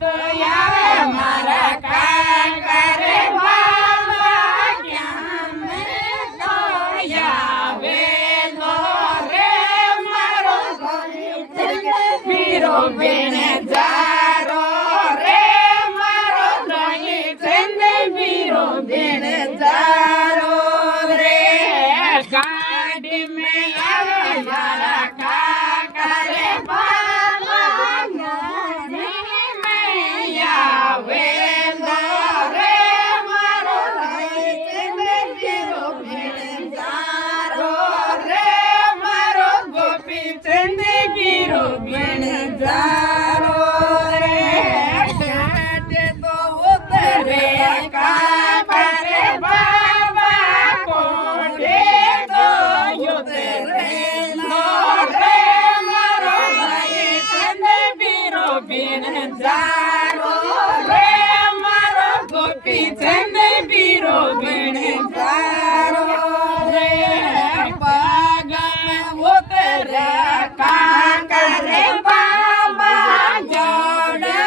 तो यावे मारा काका रे बाबा क्या में तो यावे लो रे मारो वीरो बेने जारो रे मारो दही चंदे वीरो बेने जारो रे गाड़ी में आवे मारा काका रे बाबा गाड़ी में आवे लो रे मारो दही चंदे वीरो बेने जारो रे मारो गोपी चंदे वीरो बेने जारो रे घाटे तो उतरे काका रे बाबा कोठे तो उतरे लो रे मारो दही चंदे वीरो बेने जारो रे मारो गोपी चंदे वीरो बेने जारो रे बागा में उतरे काका रे बाबा जोड़े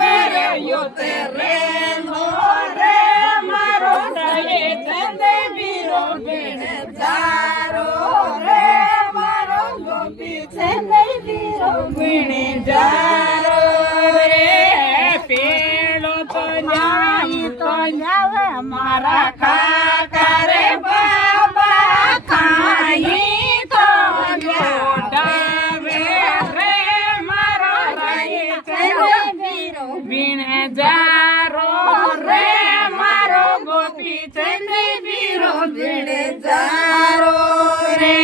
पर उतरे लो रे मारो दही चंदे वीरो बेने जारो रे मारो गोपी चंदे वीरो बेने जारो रे पेड़ो तो जावे मारा काका रे बाबा खाई तो डावे रे मारो दही चंदे वीरो बेने जारो रे मारो गोपी चंदे वीरो बेने जारो रे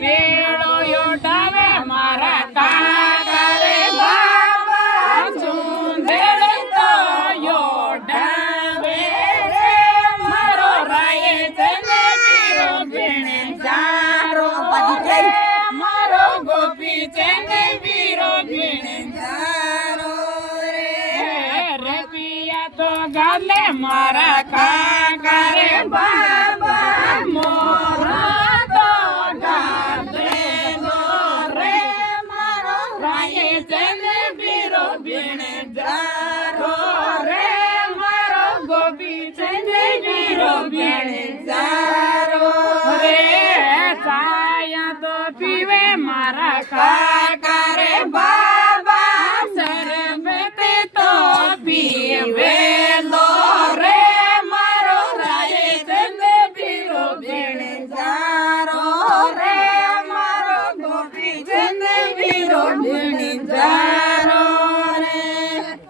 पेड़ो यो डावे मारा काका रे बाबा चुंदड़ तो यो डावे रे मारो राये चंदे वीरो बेने जारो रे मारो गोपी चंदे वीरो बेने जारो रे पिया तो गाले मारा काका रे बाबा मोरा तो गाले लो रे मारो राये चंदे वीरो बेने जारो रे मारो गोपी चंदे वीरो बेने जारो